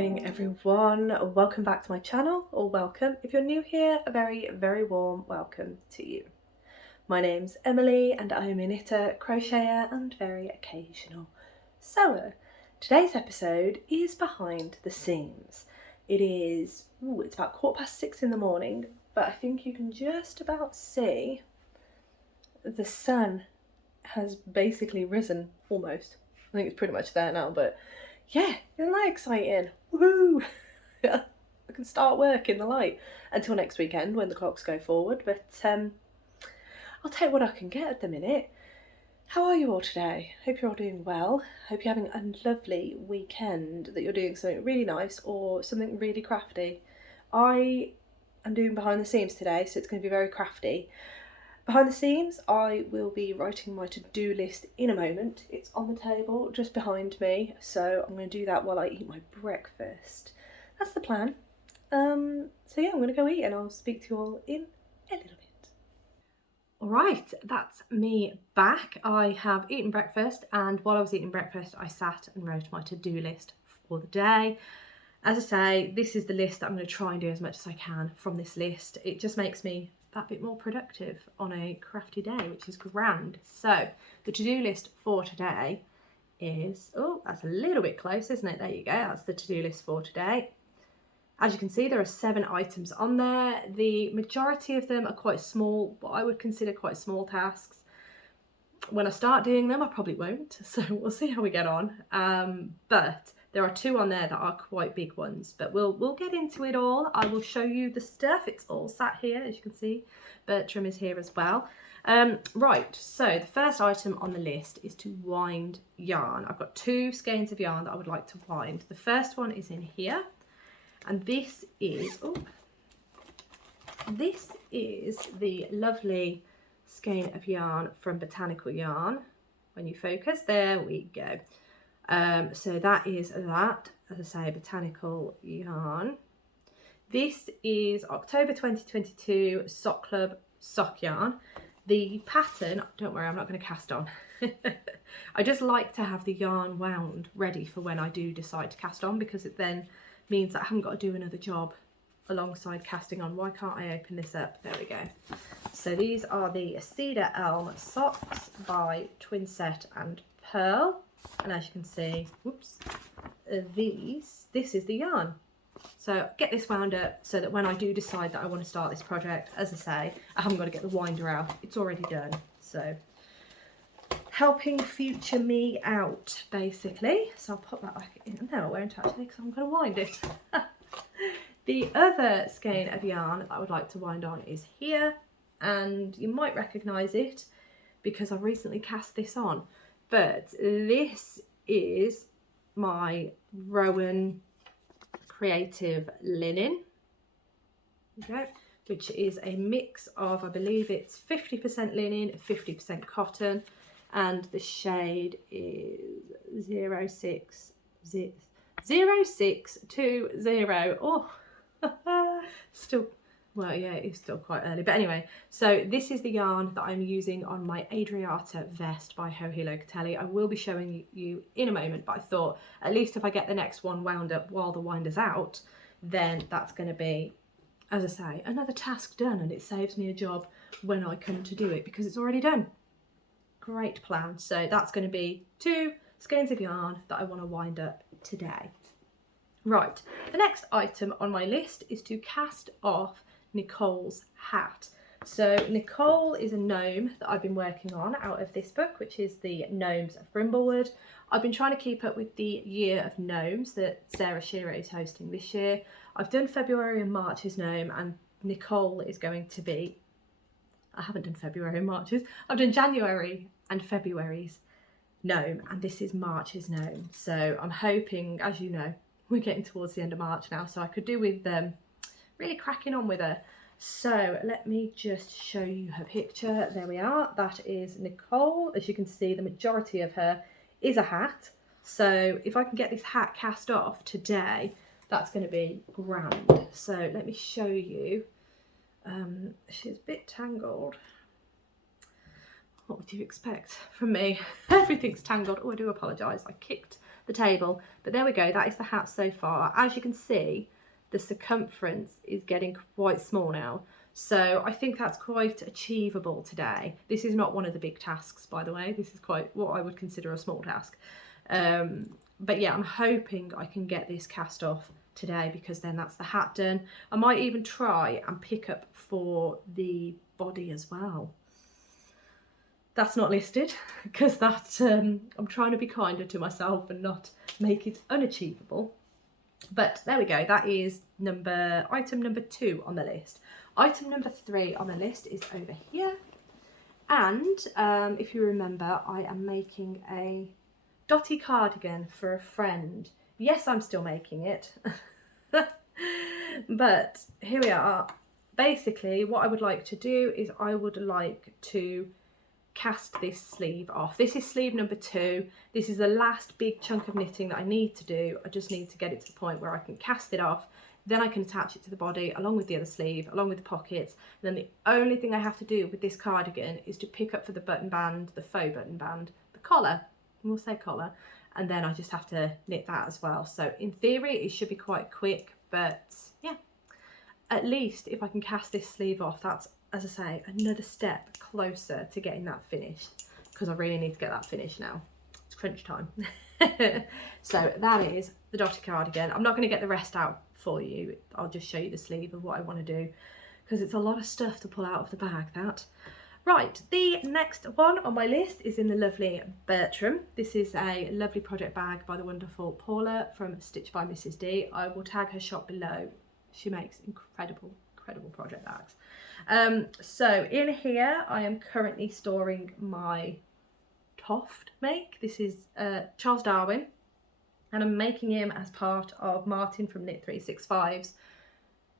morning everyone, welcome back to my channel, or welcome if you're new here, a very warm welcome to you. My name's Emily and I am a knitter, crocheter and very occasional sewer. Today's episode is behind the seams. It's about 6:15 in the morning, but I think you can just about see the sun has basically risen almost. I think it's pretty much there now, but yeah, isn't that exciting? Woohoo! I can start work in the light until next weekend when the clocks go forward, but I'll take what I can get at the minute. How are you all today? Hope you're all doing well. Hope you're having a lovely weekend, that you're doing something really nice or something really crafty. I am doing behind the seams today, so it's going to be very crafty. Behind the seams, I will be writing my to-do list in a moment. It's on the table just behind me, so I'm going to do that while I eat my breakfast. That's the plan. So yeah, I'm going to go eat and I'll speak to you all in a little bit. Alright, that's me back. I have eaten breakfast, and while I was eating breakfast I sat and wrote my to-do list for the day. As I say, this is the list that I'm going to try and do as much as I can from this list. It just makes me that bit more productive on a crafty day, which is grand. So the to-do list for today is, oh, that's a little bit close, isn't it? There you go, that's the to-do list for today. As you can see, there are 7 items on there. The majority of them are quite small, what I would consider quite small tasks. When I start doing them, I probably won't, so we'll see how we get on. But there are 2 on there that are quite big ones, but we'll get into it all. I will show you the stuff. It's all sat here, as you can see. Bertram is here as well. Right, so the first item on the list is to wind yarn. I've got 2 skeins of yarn that I would like to wind. The first one is in here, and this is the lovely skein of yarn from Botanical Yarn. When you focus, there we go. So that is that, as I say, Botanical Yarn. This is October 2022 Sock Club sock yarn. The pattern, don't worry, I'm not going to cast on. I just like to have the yarn wound ready for when I do decide to cast on, because it then means that I haven't got to do another job alongside casting on. Why can't I open this up? There we go. So these are the Cedar Elm socks by Twinset and Pearl. And as you can see, whoops, this is the yarn. So get this wound up so that when I do decide that I want to start this project, as I say, I haven't got to get the winder out. It's already done. So helping future me out, basically. So I'll put that back in. No, I won't actually, because I'm going to wind it. The other skein of yarn that I would like to wind on is here. And you might recognise it because I've recently cast this on. But this is my Rowan Creative Linen, okay, which is a mix of, I believe it's 50% linen, 50% cotton, and the shade is 0620. Oh, still. Well, yeah, it's still quite early. But anyway, so this is the yarn that I'm using on my Adriata vest by Joji Locatelli. I will be showing you in a moment, but I thought at least if I get the next one wound up while the winder's out, then that's going to be, as I say, another task done, and it saves me a job when I come to do it because it's already done. Great plan. So that's going to be 2 skeins of yarn that I want to wind up today. Right, the next item on my list is to cast off Gnicole's hat. So Gnicole is a gnome that I've been working on out of this book, which is the Gnomes of Brimblewood. I've been trying to keep up with the Year of Gnomes that Sarah Shearer is hosting this year. I've done February and March's gnome, and Gnicole is going to be, I haven't done February and March's, I've done January and February's gnome, and this is March's gnome. So I'm hoping, as you know, we're getting towards the end of March now, so I could do with really cracking on with her. So let me just show you her picture. There we are. That is Gnicole. As you can see, the majority of her is a hat. So if I can get this hat cast off today, that's going to be grand. So let me show you. She's a bit tangled. What would you expect from me? Everything's tangled. Oh, I do apologise. I kicked the table. But there we go, that is the hat so far. As you can see, the circumference is getting quite small now. So I think that's quite achievable today. This is not one of the big tasks, by the way. This is quite what I would consider a small task. But yeah, I'm hoping I can get this cast off today, because then that's the hat done. I might even try and pick up for the body as well. That's not listed, because that I'm trying to be kinder to myself and not make it unachievable. But there we go, that is item number 2 on the list. Item number 3 on the list is over here. And if you remember, I am making a Dotty cardigan for a friend. Yes, I'm still making it. But here we are. Basically, what I would like to do is I would like to cast this sleeve off. This is sleeve number 2. This is the last big chunk of knitting that I need to do. I just need to get it to the point where I can cast it off. Then I can attach it to the body along with the other sleeve, along with the pockets. And then the only thing I have to do with this cardigan is to pick up for the button band, the faux button band, the collar, we'll say collar, and then I just have to knit that as well. So in theory it should be quite quick, but yeah, at least if I can cast this sleeve off, that's, as I say, another step closer to getting that finished, because I really need to get that finished now. It's crunch time. So that is the Dotty cardigan. I'm not going to get the rest out for you. I'll just show you the sleeve of what I want to do, because it's a lot of stuff to pull out of the bag, that. Right, the next one on my list is in the lovely Bertram. This is a lovely project bag by the wonderful Paula from Stitch by Mrs. D. I will tag her shop below. She makes incredible project bags. So in here I am currently storing my Toft make. This is Charles Darwin, and I'm making him as part of Martyn from Knit 365's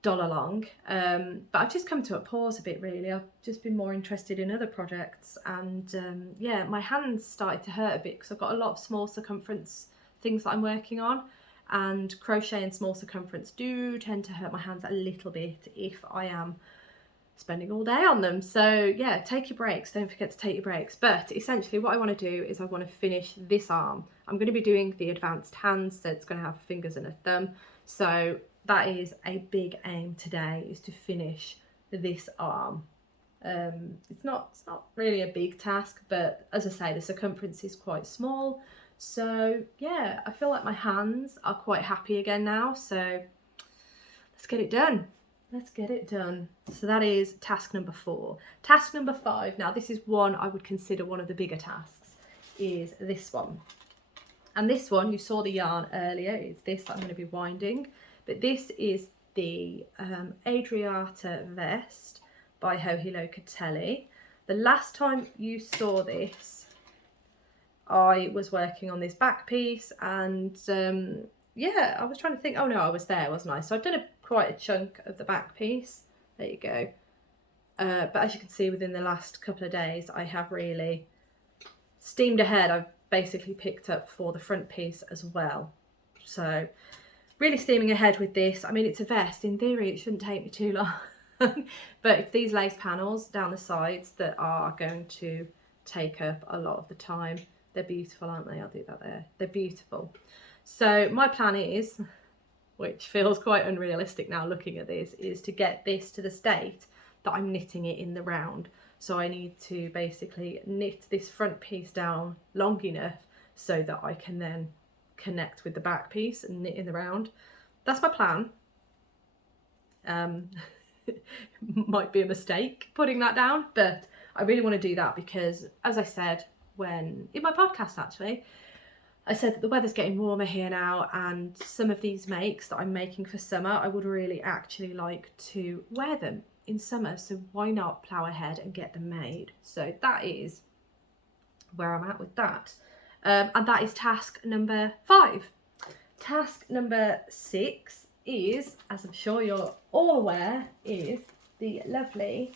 dollar long, but I've just come to a pause a bit, really. I've just been more interested in other projects, and yeah, my hands started to hurt a bit because I've got a lot of small circumference things that I'm working on, and crochet and small circumference do tend to hurt my hands a little bit if I am spending all day on them. So yeah, take your breaks, don't forget to take your breaks. But essentially what I want to do is I want to finish this arm. I'm going to be doing the advanced hands, so it's going to have fingers and a thumb. So that is a big aim today, is to finish this arm. It's not really a big task, but as I say, the circumference is quite small. So yeah, I feel like my hands are quite happy again now. So let's get it done. Let's get it done. So that is task number 4. Task number 5, now this is one I would consider one of the bigger tasks, is this one. And this one, you saw the yarn earlier, it's this that I'm going to be winding. But this is the Adriata vest by Hohilo Catelli. The last time you saw this, I was working on this back piece, and yeah, I was trying to think, oh no, I was there, wasn't I? So I've done quite a chunk of the back piece. There you go. But as you can see, within the last couple of days, I have really steamed ahead. I've basically picked up for the front piece as well. So really steaming ahead with this. I mean, it's a vest. In theory, it shouldn't take me too long. But it's these lace panels down the sides that are going to take up a lot of the time. They're beautiful, aren't they? I'll do that there. They're beautiful. So my plan is, which feels quite unrealistic now looking at this, is to get this to the state that I'm knitting it in the round. So I need to basically knit this front piece down long enough so that I can then connect with the back piece and knit in the round. That's my plan. Might be a mistake putting that down, but I really want to do that because, as I said when in my podcast actually, I said that the weather's getting warmer here now, and some of these makes that I'm making for summer, I would really actually like to wear them in summer, so why not plough ahead and get them made? So that is where I'm at with that. And that is task number 5. Task number 6 is, as I'm sure you're all aware, is the lovely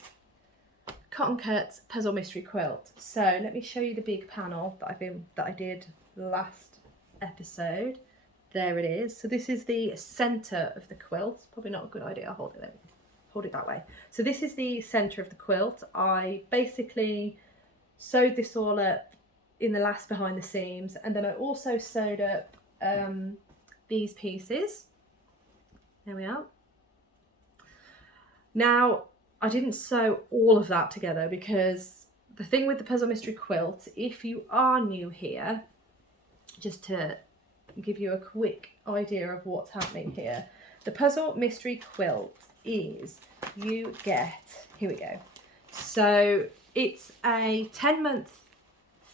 Cotton Cuts Puzzle Mystery Quilt. So let me show you the big panel that I did last episode. There it is. So this is the center of the quilt. Probably not a good idea. I'll hold it that way. So this is the center of the quilt. I basically sewed this all up in the last behind the seams, and then I also sewed up these pieces. There we are. Now, I didn't sew all of that together because the thing with the Puzzle Mystery Quilt, if you are new here, just to give you a quick idea of what's happening here, the Puzzle Mystery Quilt is, you get, here we go, so it's a 10-month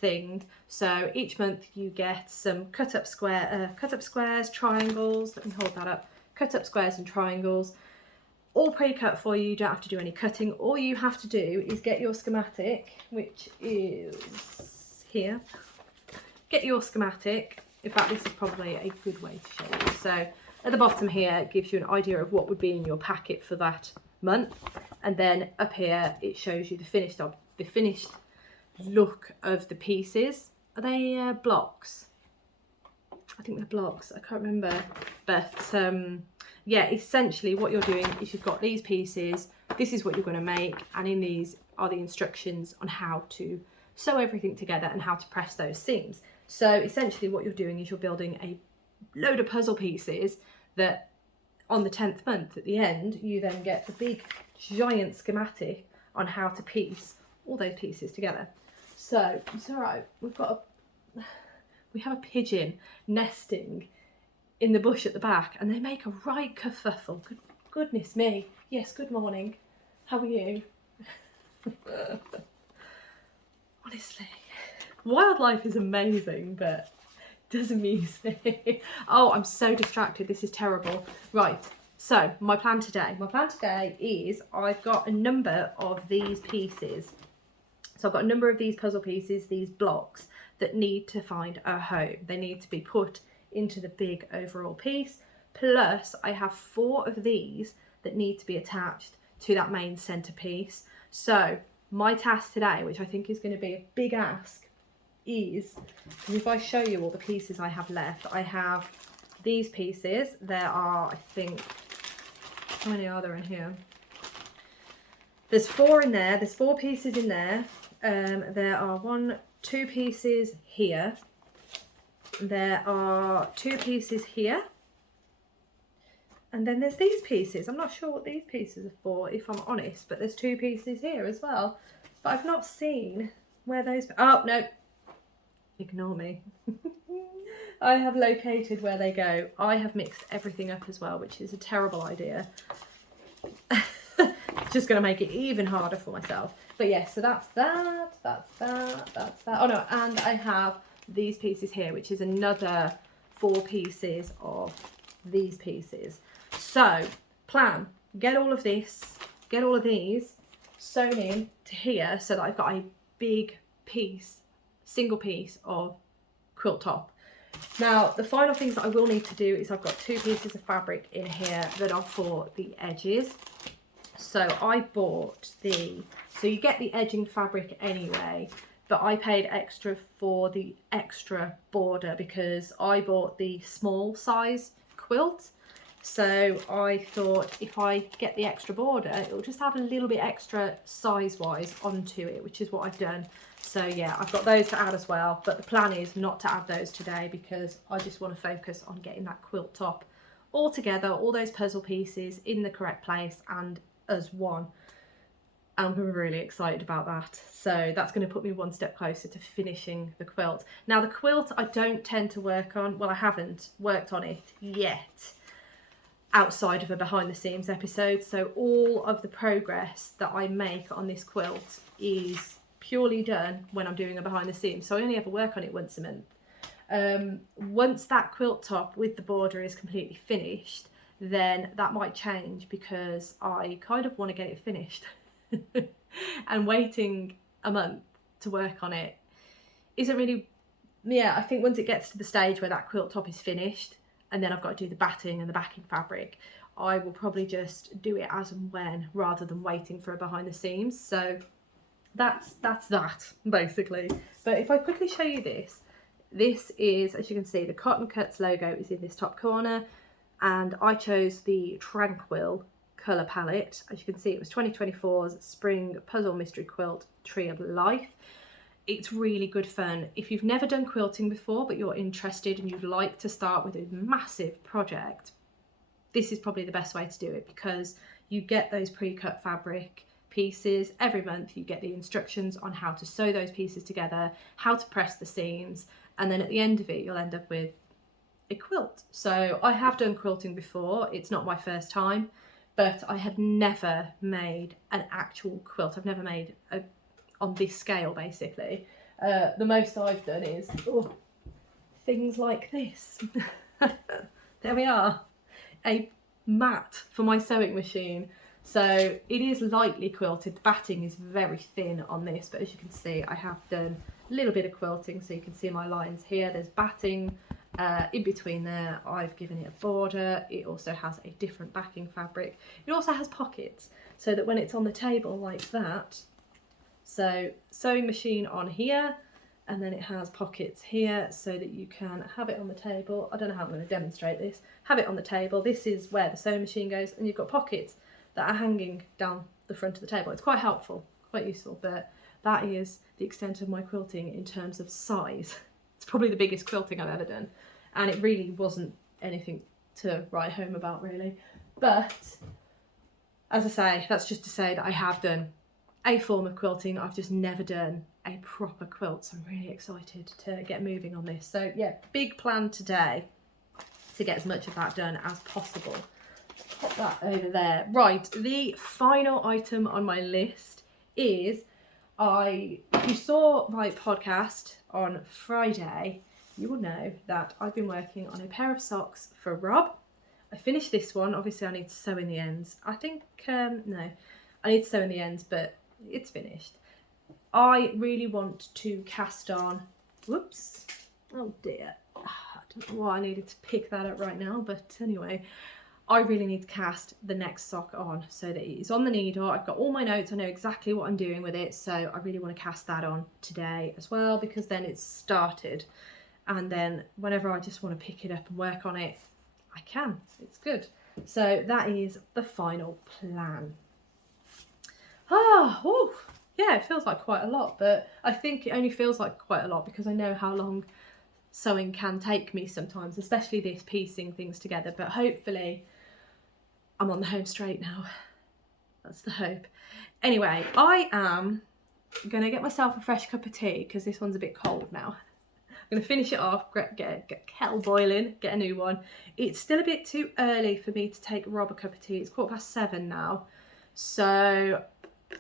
thing, so each month you get some cut up squares, triangles, let me hold that up, cut up squares and triangles, all pre-cut for you. You don't have to do any cutting. All you have to do is get your schematic, which is here. Get your schematic. In fact, this is probably a good way to show you. So at the bottom here, it gives you an idea of what would be in your packet for that month. And then up here, it shows you the finished look of the pieces. Are they blocks? I think they're blocks. I can't remember. But yeah, essentially what you're doing is you've got these pieces. This is what you're going to make. And in these are the instructions on how to sew everything together and how to press those seams. So essentially what you're doing is you're building a load of puzzle pieces that on the 10th month at the end, you then get the big giant schematic on how to piece all those pieces together. So it's all right. We have a pigeon nesting in the bush at the back and they make a right kerfuffle. Goodness me. Yes, good morning. How are you? Honestly, wildlife is amazing, but it does amuse me. Oh, I'm so distracted. This is terrible. Right. So my plan today is I've got a number of these pieces. So I've got a number of these puzzle pieces, these blocks that need to find a home. They need to be put into the big overall piece. Plus I have 4 of these that need to be attached to that main centerpiece. So my task today, which I think is going to be a big ask, is, if I show you all the pieces I have left, I have these pieces. There are, I think, how many are there in here? There's 4 in there. There's 4 pieces in there. There are 2 pieces here. There are 2 pieces here. And then there's these pieces. I'm not sure what these pieces are for, if I'm honest, but there's 2 pieces here as well. But I've not seen where those... Oh, no. Ignore me. I have located where they go. I have mixed everything up as well, which is a terrible idea. It's just going to make it even harder for myself. But yes, so that's that, that's that, that's that. Oh no, and I have these pieces here, which is another 4 pieces of these pieces. So, plan, get all of this, get all of these sewn in to here so that I've got a big piece, single piece of quilt top. Now, the final things that I will need to do is I've got 2 pieces of fabric in here that are for the edges. So I bought so you get the edging fabric anyway, but I paid extra for the extra border because I bought the small size quilt. So I thought if I get the extra border, it'll just add a little bit extra size-wise onto it, which is what I've done. So yeah, I've got those to add as well, but the plan is not to add those today because I just want to focus on getting that quilt top all together, all those puzzle pieces in the correct place and as one. I'm really excited about that. So that's going to put me one step closer to finishing the quilt. Now the quilt I don't tend to work on, well I haven't worked on it yet outside of a behind the seams episode, so all of the progress that I make on this quilt is purely done when I'm doing a behind the seams, so I only ever work on it once a month. Once that quilt top with the border is completely finished, then that might change because I kind of want to get it finished. And waiting a month to work on it isn't really, yeah, I think once it gets to the stage where that quilt top is finished and then I've got to do the batting and the backing fabric, I will probably just do it as and when rather than waiting for a behind the seams. So that's that basically. But if I quickly show you this is, as you can see, the Cotton Cuts logo is in this top corner, and I chose the Tranquil colour palette. As you can see, it was 2024's Spring Puzzle Mystery Quilt Tree of Life. it's really good fun. If you've never done quilting before, but you're interested and you'd like to start with a massive project, this is probably the best way to do it, because you get those pre-cut fabric pieces. Every month you get the instructions on how to sew those pieces together, how to press the seams, and then at the end of it you'll end up with a quilt. So I have done quilting before, it's not my first time, but I have never made an actual quilt. I've never made a on this scale, basically. The most I've done is things like this. There we are, a mat for my sewing machine. So it is lightly quilted. The batting is very thin on this, but as you can see, I have done a little bit of quilting, so you can see my lines here. There's batting in between there. I've given it a border. It also has a different backing fabric. It also has pockets, so that when it's on the table like that, so sewing machine on here, and then it has pockets here so that you can have it on the table. I don't know how I'm going to demonstrate this. Have it on the table. This is where the sewing machine goes, and you've got pockets that are hanging down the front of the table. It's quite helpful, quite useful, but that is the extent of my quilting in terms of size. It's probably the biggest quilting I've ever done, and it really wasn't anything to write home about, really. But as I say, that's just to say that I have done a form of quilting. I've just never done a proper quilt, so I'm really excited to get moving on this. So yeah, big plan today to get as much of that done as possible. Pop that over there. Right, the final item on my list is, if you saw my podcast on Friday, you will know that I've been working on a pair of socks for Rob. I finished this one. Obviously I need to sew in the ends. I think, no, I need to sew in the ends, but it's finished. I really want to cast on, whoops, oh dear, I don't know why I needed to pick that up right now, but anyway, I really need to cast the next sock on so that it is on the needle. I've got all my notes, I know exactly what I'm doing with it, so I really want to cast that on today as well, because then it's started, and then whenever I just want to pick it up and work on it, I can. It's good. So that is the final plan. Yeah, it feels like quite a lot, but I think it only feels like quite a lot because I know how long sewing can take me sometimes, especially this piecing things together, but hopefully I'm on the home straight now. That's the hope. Anyway, I am going to get myself a fresh cup of tea because this one's a bit cold now. I'm going to finish it off, get kettle boiling, get a new one. It's still a bit too early for me to take Rob a cup of tea. It's 7:15 now, so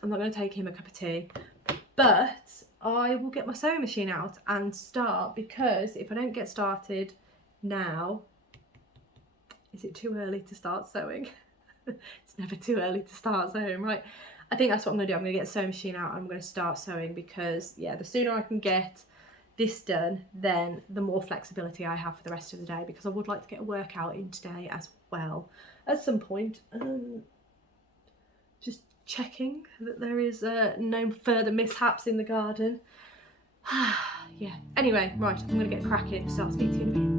I'm not going to take him a cup of tea, but I will get my sewing machine out and start, because if I don't get started now, is it too early to start sewing? It's never too early to start sewing, right? I think that's what I'm going to do. I'm going to get the sewing machine out and I'm going to start sewing, because yeah, the sooner I can get this done, then the more flexibility I have for the rest of the day, because I would like to get a workout in today as well at some point. Just checking that there is no further mishaps in the garden. Yeah, anyway, right, I'm going to get cracking, so I'll speak to you in a minute.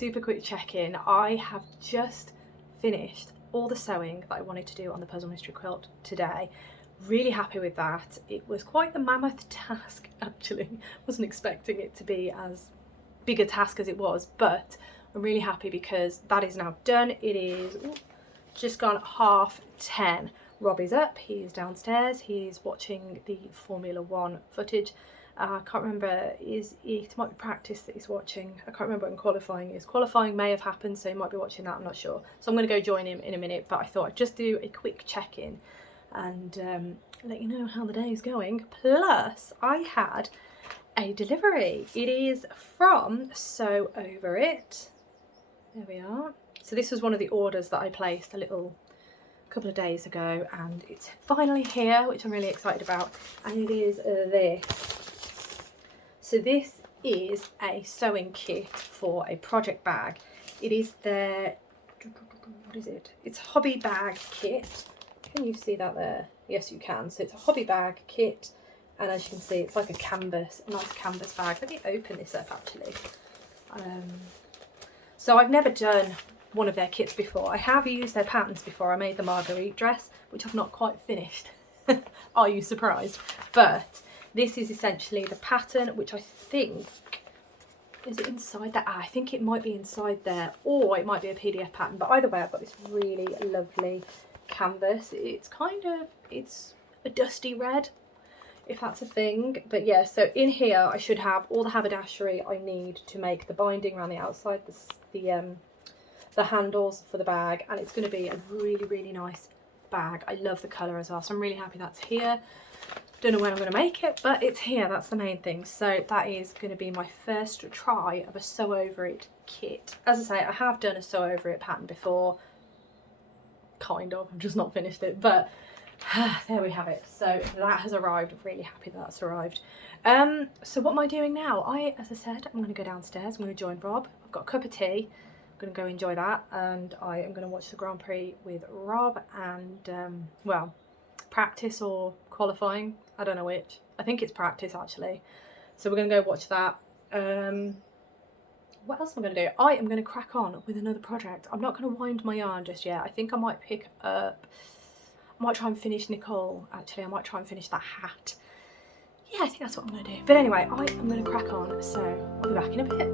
super quick check-in. I have just finished all the sewing that I wanted to do on the Puzzle Mystery quilt today. Really happy with that. It was quite the mammoth task actually. Wasn't expecting it to be as big a task as it was, but I'm really happy because that is now done. It is just gone 10:30. Rob is up, he's downstairs, he's watching the Formula 1 footage. I can't remember, it might be practice that he's watching. I can't remember when qualifying is. Qualifying may have happened, so he might be watching that, I'm not sure. So I'm going to go join him in a minute, but I thought I'd just do a quick check-in and let you know how the day is going. Plus, I had a delivery. It is from Sew Over It. There we are. So this was one of the orders that I placed a couple of days ago, and it's finally here, which I'm really excited about. And it is this. So this is a sewing kit for a project bag. It is their, what is it? It's a hobby bag kit. Can you see that there? Yes, you can. So it's a hobby bag kit, and as you can see, it's like a nice canvas bag. Let me open this up actually. So I've never done one of their kits before. I have used their patterns before. I made the Marguerite dress, which I've not quite finished. Are you surprised? But this is essentially the pattern, which I think, is it inside there? I think it might be inside there, or it might be a PDF pattern. But either way, I've got this really lovely canvas. It's a dusty red, if that's a thing. But yeah, so in here I should have all the haberdashery I need to make the binding around the outside, the handles for the bag, and it's going to be a really nice bag. I love the colour as well, so I'm really happy that's here. Don't know when I'm going to make it, but it's here. That's the main thing. So that is going to be my first try of a Sew Over It kit. As I say, I have done a Sew Over It pattern before, kind of. I've just not finished it, but there we have it. So that has arrived. I'm really happy that's arrived. So what am I doing now? As I said, I'm going to go downstairs. I'm going to join Rob. I've got a cup of tea. I'm going to go enjoy that, and I am going to watch the Grand Prix with Rob and well, practice or qualifying, I don't know which. I think it's practice actually. So we're going to go watch that. What else am I going to do? I am going to crack on with another project. I'm not going to wind my yarn just yet. I think I might pick up, I might try and finish Gnicole actually. I might try and finish that hat. Yeah, I think that's what I'm going to do. But anyway, I am going to crack on, so I'll be back in a bit.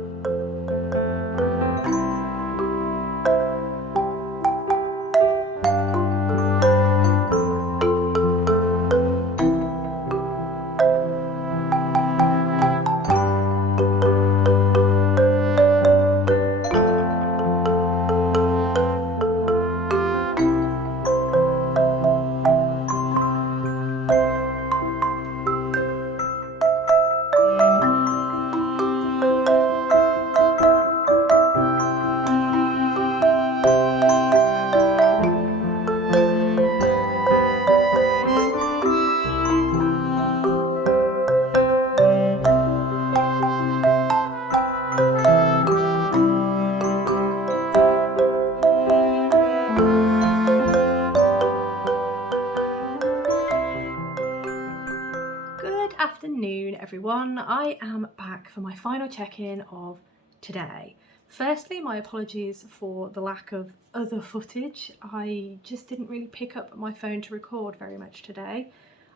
Afternoon everyone, I am back for my final check-in of today. Firstly, my apologies for the lack of other footage. I just didn't really pick up my phone to record very much today.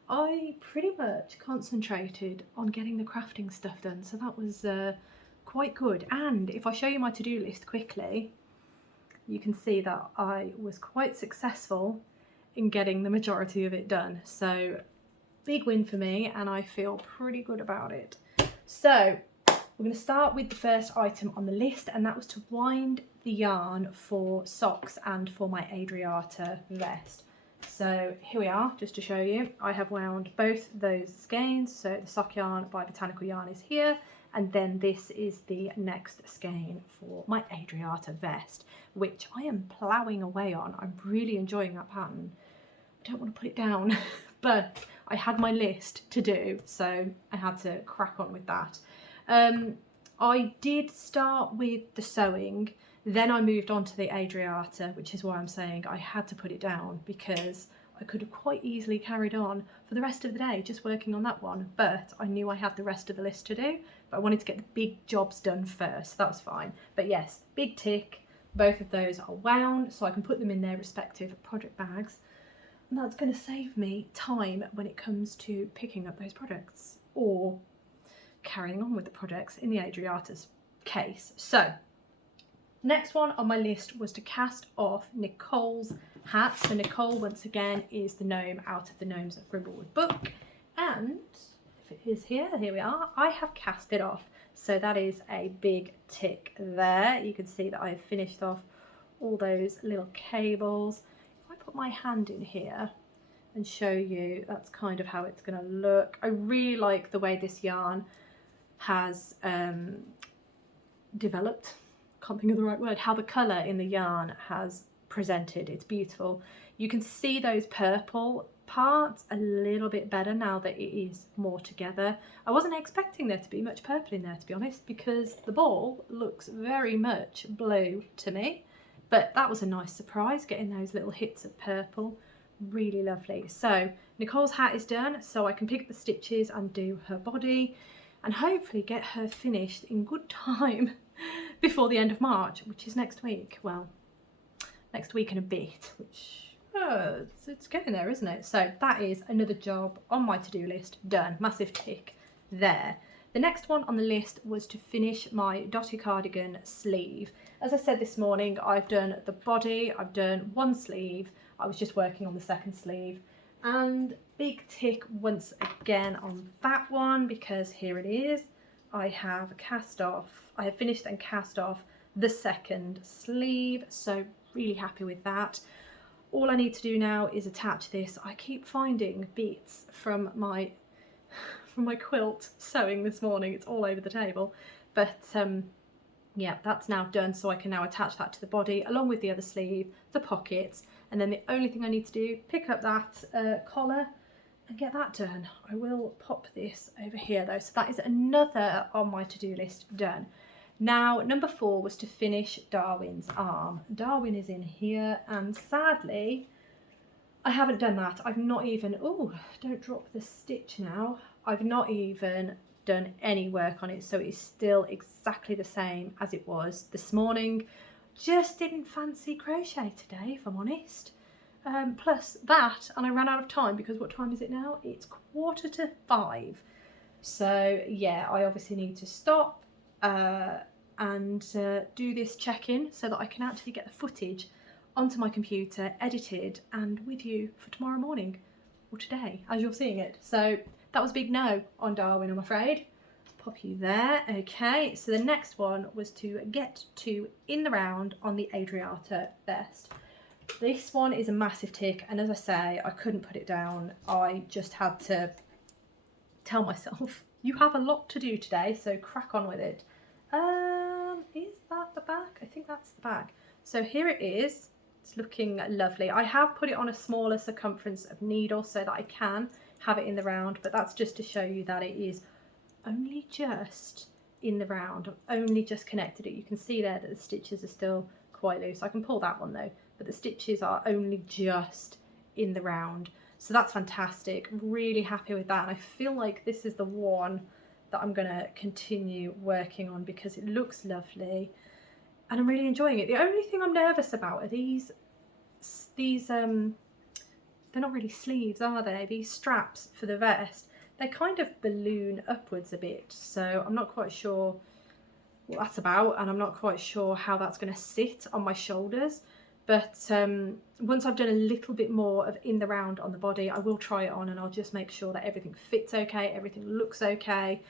I pretty much concentrated on getting the crafting stuff done, so that was quite good. And if I show you my to-do list quickly, you can see that I was quite successful in getting the majority of it done. So big win for me, and I feel pretty good about it. So we're going to start with the first item on the list, and that was to wind the yarn for socks and for my Adriata vest. So here we are, just to show you. I have wound both those skeins. So the sock yarn by Botanical Yarn is here, and then this is the next skein for my Adriata vest, which I am ploughing away on. I'm really enjoying that pattern. I don't want to put it down, but I had my list to do, so I had to crack on with that. I did start with the sewing, then I moved on to the Adriata, which is why I'm saying I had to put it down, because I could have quite easily carried on for the rest of the day just working on that one, but I knew I had the rest of the list to do, but I wanted to get the big jobs done first. That was fine. But yes, big tick. Both of those are wound, so I can put them in their respective project bags. And that's going to save me time when it comes to picking up those products or carrying on with the projects in the Adriata's case. So next one on my list was to cast off Gnicole's hat. So Gnicole, once again, is the gnome out of the Gnomes of Grimblewood book. And if it is here we are, I have cast it off. So that is a big tick there. You can see that I have finished off all those little cables. If I put my hand in here and show you, that's kind of how it's going to look. I really like the way this yarn has developed. Can't think of the right word. How the colour in the yarn has presented. It's beautiful. You can see those purple parts a little bit better now that it is more together. I wasn't expecting there to be much purple in there, to be honest, because the ball looks very much blue to me, but that was a nice surprise, getting those little hits of purple. Really lovely. So Gnicole's hat is done, so I can pick up the stitches and do her body and hopefully get her finished in good time before the end of March, which is next week. Well, next week and a bit, which it's getting there, isn't it? So that is another job on my to-do list done. Massive tick there. The next one on the list was to finish my Dotty Cardigan sleeve. As I said this morning, I've done the body, I've done one sleeve, I was just working on the second sleeve, and big tick once again on that one, because here it is. I have finished and cast off the second sleeve, so really happy with that. All I need to do now is attach this. I keep finding bits from my quilt sewing this morning. It's all over the table, but yeah, that's now done, so I can now attach that to the body along with the other sleeve, the pockets, and then the only thing I need to do, pick up that collar and get that done. I will pop this over here though, so that is another on my to-do list done. Now, number 4 was to finish Darwin's arm. Darwin is in here, and sadly, I haven't done that. I've not even, oh, don't drop the stitch now. I've not even done any work on it, so it's still exactly the same as it was this morning. Just didn't fancy crochet today, if I'm honest. Plus that, and I ran out of time, because what time is it now? It's 4:45. So yeah, I obviously need to stop and do this check-in so that I can actually get the footage onto my computer, edited, and with you for tomorrow morning, or today, as you're seeing it. So that was a big no on Darwin, I'm afraid. Pop you there. Okay, so the next one was to get to in the round on the Adriata vest. This one is a massive tick, and as I say, I couldn't put it down. I just had to tell myself, you have a lot to do today, so crack on with it. Is that the back? I think that's the back. So here it is. It's looking lovely. I have put it on a smaller circumference of needle so that I can have it in the round, but that's just to show you that it is only just in the round. I've only just connected it. You can see there that the stitches are still quite loose. I can pull that one though, but the stitches are only just in the round. So that's fantastic. Really happy with that. And I feel like this is the one that I'm gonna continue working on because it looks lovely and I'm really enjoying it. The only thing I'm nervous about are these they're not really sleeves, are they? These straps for the vest, they kind of balloon upwards a bit. So I'm not quite sure what that's about, and I'm not quite sure how that's gonna sit on my shoulders. But once I've done a little bit more of in the round on the body, I will try it on and I'll just make sure that everything fits okay, everything looks okay.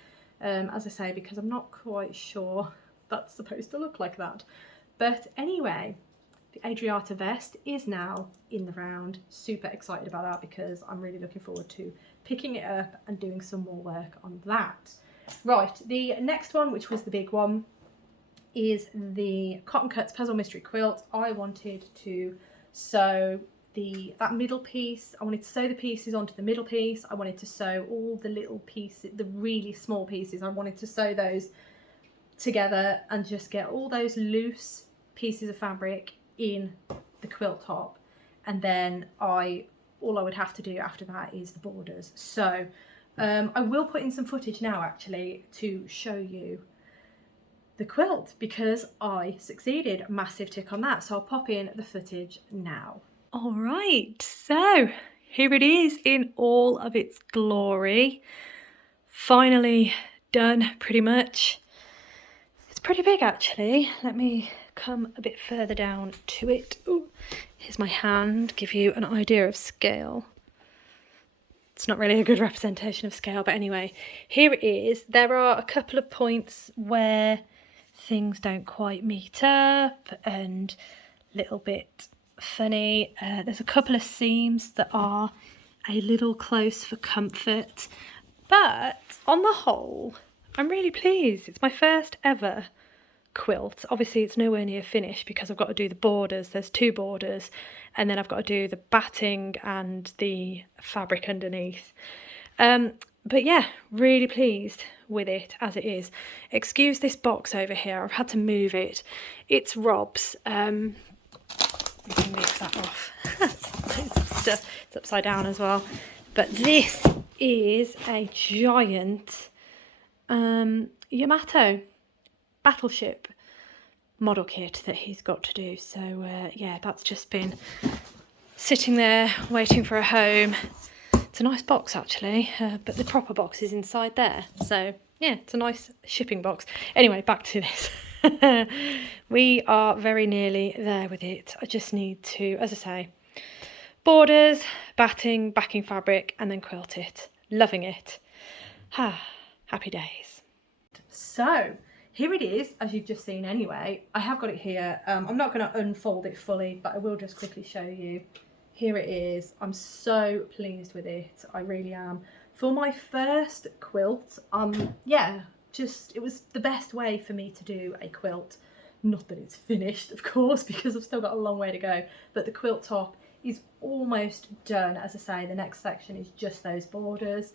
As I say, because I'm not quite sure that's supposed to look like that. But anyway, the Adriata vest is now in the round. Super excited about that because I'm really looking forward to picking it up and doing some more work on that. Right, the next one, which was the big one, is the Cotton Cuts Puzzle Mystery Quilt. I wanted to sew that middle piece. I wanted to sew the pieces onto the middle piece. I wanted to sew all the little pieces, the really small pieces. I wanted to sew those together and just get all those loose pieces of fabric in the quilt top. And then I all I would have to do after that is the borders. So I will put in some footage now actually to show you the quilt because I succeeded. Massive tick on that. So I'll pop in the footage now. All right, so here it is in all of its glory. Finally done, pretty much. It's pretty big actually. Let me come a bit further down to it. Ooh, here's my hand, give you an idea of scale. It's not really a good representation of scale, but anyway, here it is. There are a couple of points where things don't quite meet up and a little bit funny. There's a couple of seams that are a little close for comfort, but on the whole, I'm really pleased. It's my first ever quilt. Obviously it's nowhere near finished because I've got to do the borders. There's 2 borders and then I've got to do the batting and the fabric underneath. But yeah, really pleased with it as it is. Excuse this box over here, I've had to move it. It's Rob's. Let me move that off. It's upside down as well. But this is a giant Yamato battleship model kit that he's got to do. So yeah, that's just been sitting there waiting for a home. It's a nice box actually, but the proper box is inside there. So yeah, it's a nice shipping box. Anyway, back to this. We are very nearly there with it. I just need to, as I say, borders, batting, backing fabric, and then quilt it. Loving it. Happy days. So here it is, as you've just seen anyway. I have got it here. I'm not going to unfold it fully, but I will just quickly show you. Here it is. I'm so pleased with it. I really am. For my first quilt, yeah, just it was the best way for me to do a quilt. Not that it's finished, of course, because I've still got a long way to go, but the quilt top is almost done. As I say, the next section is just those borders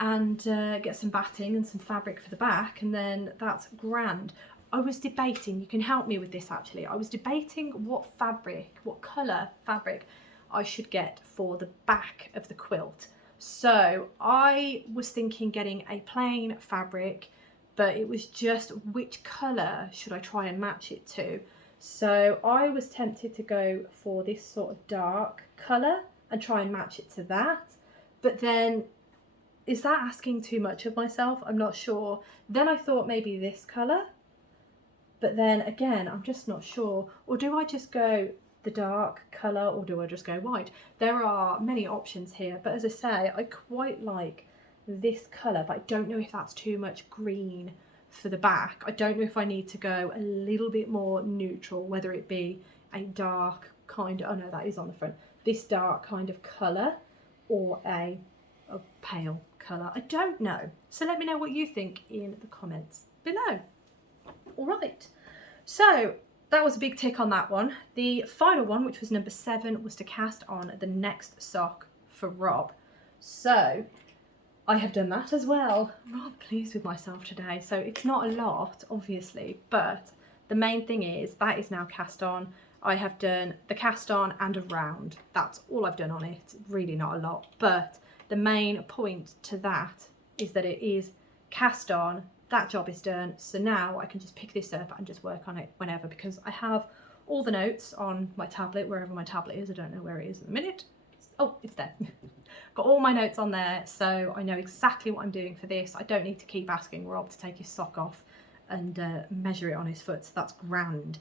and get some batting and some fabric for the back, and then that's grand. I was debating, you can help me with this actually, I was debating what fabric, what colour fabric I should get for the back of the quilt. So I was thinking getting a plain fabric, but it was just which colour should I try and match it to. So I was tempted to go for this sort of dark colour and try and match it to that. But then, is that asking too much of myself? I'm not sure. Then I thought maybe this colour. But then again, I'm just not sure. Or do I just go the dark colour, or do I just go white? There are many options here, but as I say, I quite like this colour, but I don't know if that's too much green for the back. I don't know if I need to go a little bit more neutral, whether it be a dark kind of, oh no, that is on the front, this dark kind of colour, or a pale colour. I don't know. So let me know what you think in the comments below. All right, so that was a big tick on that one. The final one, which was number 7, was to cast on the next sock for Rob. So I have done that as well. I'm rather pleased with myself today. So it's not a lot, obviously, but the main thing is that is now cast on. I have done the cast on and a round. That's all I've done on it. Really not a lot, but the main point to that is that it is cast on. That job is done. So now I can just pick this up and just work on it whenever, because I have all the notes on my tablet, wherever my tablet is. I don't know where it is at the minute. Oh, it's there. Got all my notes on there, so I know exactly what I'm doing for this. I don't need to keep asking Rob to take his sock off and measure it on his foot, so that's grand.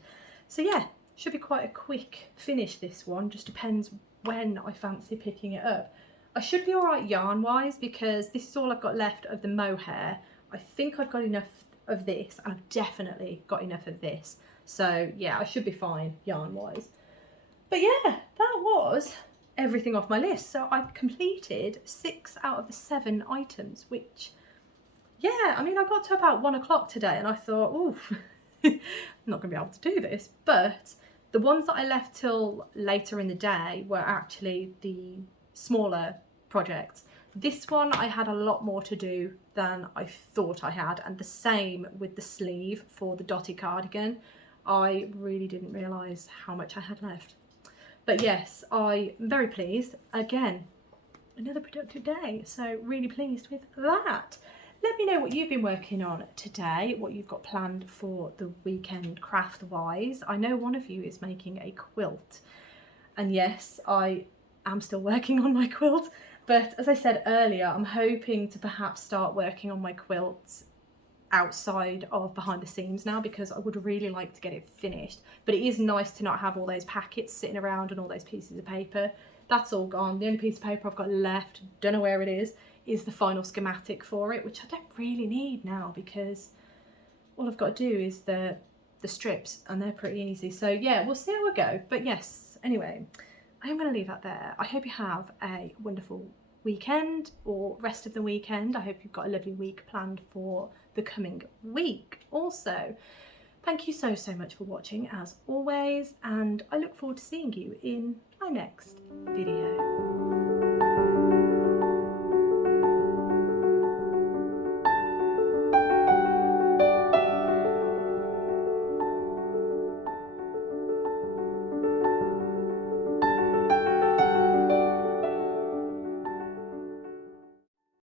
So yeah, should be quite a quick finish, this one. Just depends when I fancy picking it up. I should be all right yarn wise, because this is all I've got left of the mohair. I think I've got enough of this, and I've definitely got enough of this. So yeah, I should be fine yarn wise. But yeah, that was everything off my list. So I've completed 6 out of the 7 items, which, yeah, I mean, I got to about 1 o'clock today and I thought, oof, I'm not gonna be able to do this. But the ones that I left till later in the day were actually the smaller projects. This one I had a lot more to do than I thought I had, and the same with the sleeve for the Dotty Cardigan. I really didn't realise how much I had left. But yes, I'm very pleased. Again, another productive day, so really pleased with that. Let me know what you've been working on today, what you've got planned for the weekend craft wise. I know one of you is making a quilt, and yes, I am still working on my quilt, but as I said earlier, I'm hoping to perhaps start working on my quilt outside of behind the seams now, because I would really like to get it finished. But it is nice to not have all those packets sitting around and all those pieces of paper. That's all gone. The only piece of paper I've got left, don't know where it is the final schematic for it, which I don't really need now, because all I've got to do is the strips, and they're pretty easy. So yeah, we'll see how we go. But yes, anyway, I'm going to leave that there. I hope you have a wonderful weekend, or rest of the weekend. I hope you've got a lovely week planned for the coming week. Also, thank you so much for watching as always, and I look forward to seeing you in my next video.